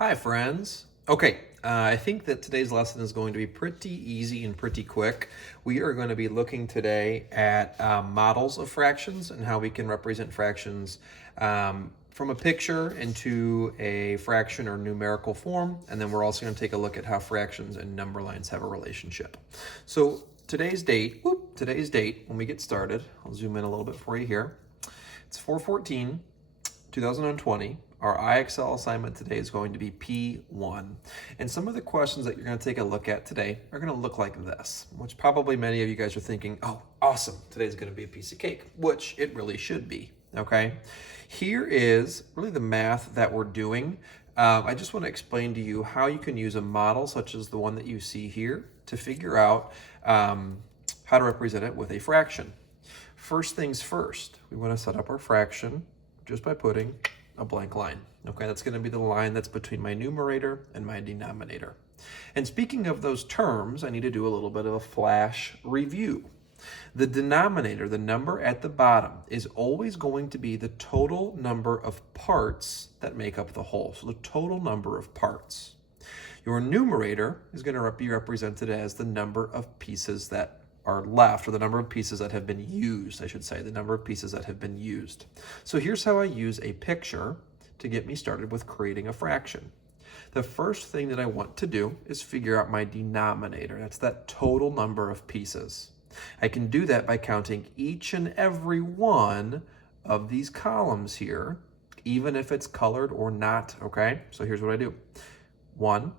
Hi, friends. Okay, I think that today's lesson is going to be pretty easy and pretty quick. We are going to be looking today at models of fractions and how we can represent fractions from a picture into a fraction or numerical form. And then we're also going to take a look at how fractions and number lines have a relationship. So today's date, when we get started, I'll zoom in a little bit for you here. It's 4/14, 2020. Our IXL assignment today is going to be P1. And some of the questions that you're going to take a look at today are going to look like this, which probably many of you guys are thinking, oh, awesome, today's going to be a piece of cake, which it really should be, okay? Here is really the math that we're doing. I just want to explain to you how you can use a model such as the one that you see here to figure out how to represent it with a fraction. First things first, we want to set up our fraction just by putting a blank line. Okay, that's going to be the line that's between my numerator and my denominator. And speaking of those terms, I need to do a little bit of a flash review. The denominator, the number at the bottom, is always going to be the total number of parts that make up the whole. So the total number of parts. Your numerator is going to be represented as the number of pieces that are left, or the number of pieces that have been used, I should say, the number of pieces that have been used. So here's how I use a picture to get me started with creating a fraction. The first thing that I want to do is figure out my denominator. That's that total number of pieces. I can do that by counting each and every one of these columns here, even if it's colored or not, okay? So here's what I do. 1,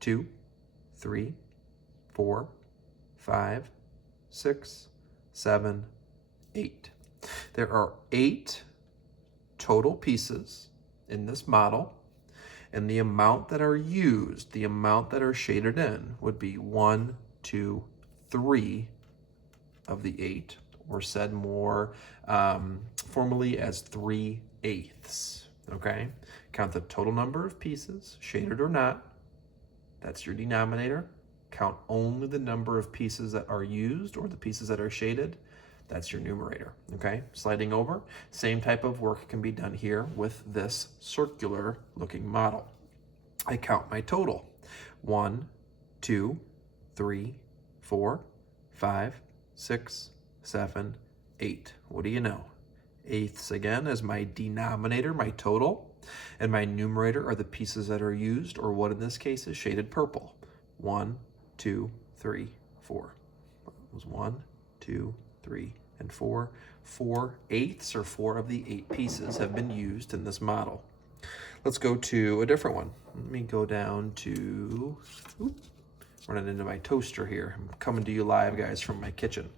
2, 3, 4, 5, 6, 7, 8. There are 8 total pieces in this model, and the amount that are used, the amount that are shaded in, would be 1, 2, 3 of the 8, or said more formally as 3/8. Okay? Count the total number of pieces, shaded or not. That's your denominator. Count only the number of pieces that are used or the pieces that are shaded. That's your numerator, okay? Sliding over, same type of work can be done here with this circular looking model. I count my total. 1, 2, 3, 4, 5, 6, 7, 8. What do you know? Eighths again is my denominator, my total, and my numerator are the pieces that are used, or what in this case is shaded purple. 1, 2, 3, 4. It was 1, 2, 3, and 4. 4/8, or 4 of the 8 pieces, have been used in this model. Let's go to a different one. Let me go down to, running into my toaster here. I'm coming to you live, guys, from my kitchen.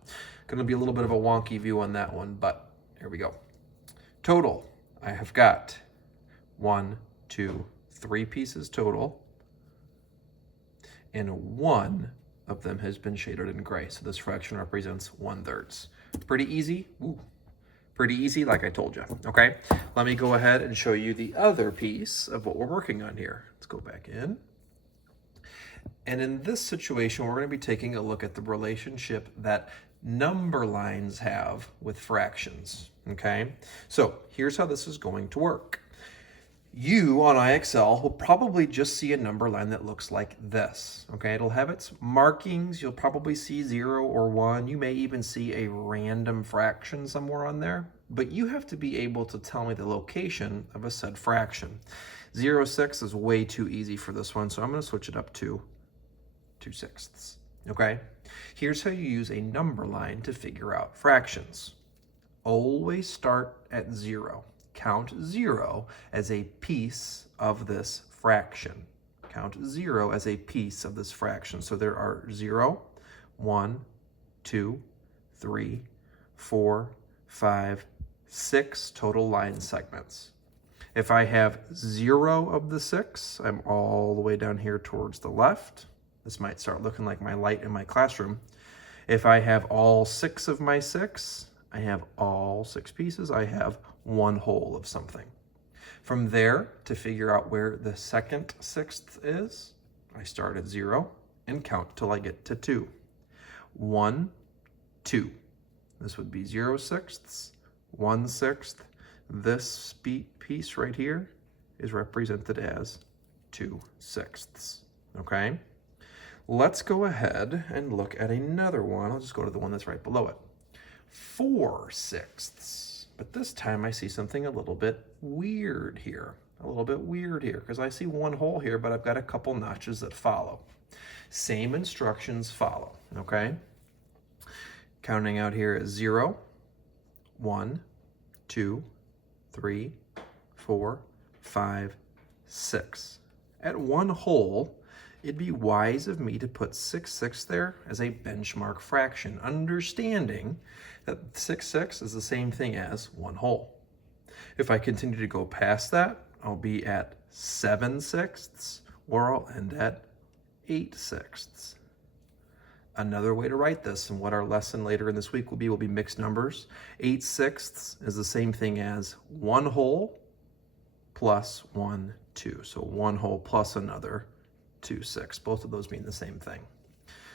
Going to be a little bit of a wonky view on that one, but here we go. Total, I have got 1, 2, 3 pieces total, and 1 of them has been shaded in gray. So this fraction represents 1/3. Pretty easy. Ooh, pretty easy, like I told you. Okay, let me go ahead and show you the other piece of what we're working on here. Let's go back in. And in this situation, we're going to be taking a look at the relationship that number lines have with fractions. Okay, so here's how this is going to work. You on IXL will probably just see a number line that looks like this, okay? It'll have its markings. You'll probably see 0 or 1. You may even see a random fraction somewhere on there, but you have to be able to tell me the location of a said fraction. 0/6 is way too easy for this one, so I'm going to switch it up to 2/6, okay? Here's how you use a number line to figure out fractions. Always start at 0. Count 0 as a piece of this fraction. Count 0 as a piece of this fraction. So there are 0, 1, 2, 3, 4, 5, 6 total line segments. If I have 0 of the 6, I'm all the way down here towards the left. This might start looking like my light in my classroom. If I have all 6 of my 6, I have all 6 pieces. I have one whole of something. From there, to figure out where the second sixth is, I start at 0 and count till I get to 2. 1, 2. This would be 0/6, 1/6. This piece right here is represented as 2/6. Okay? Let's go ahead and look at another one. I'll just go to the one that's right below it. 4/6. But this time I see something a little bit weird here. Because I see one hole here, but I've got a couple notches that follow. Same instructions follow, okay? Counting out here is 0, 1, 2, 3, 4, 5, 6. At one hole, it'd be wise of me to put 6/6 there as a benchmark fraction, understanding that 6/6 is the same thing as one hole. If I continue to go past that, I'll be at 7/6, or I'll end at 8/6. Another way to write this, and what our lesson later in this week will be mixed numbers. 8/6 is the same thing as one hole plus 1, 2. So one hole plus another 2/6. Both of those mean the same thing.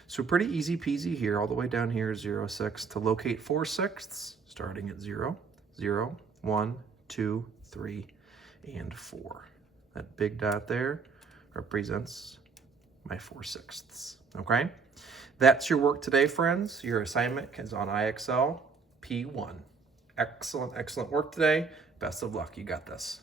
So pretty easy peasy here. All the way down here is 0/6. To locate 4/6, starting at 0, 0, 1, 2, 3, and 4. That big dot there represents my 4/6. Okay? That's your work today, friends. Your assignment is on IXL P1. Excellent, excellent work today. Best of luck. You got this.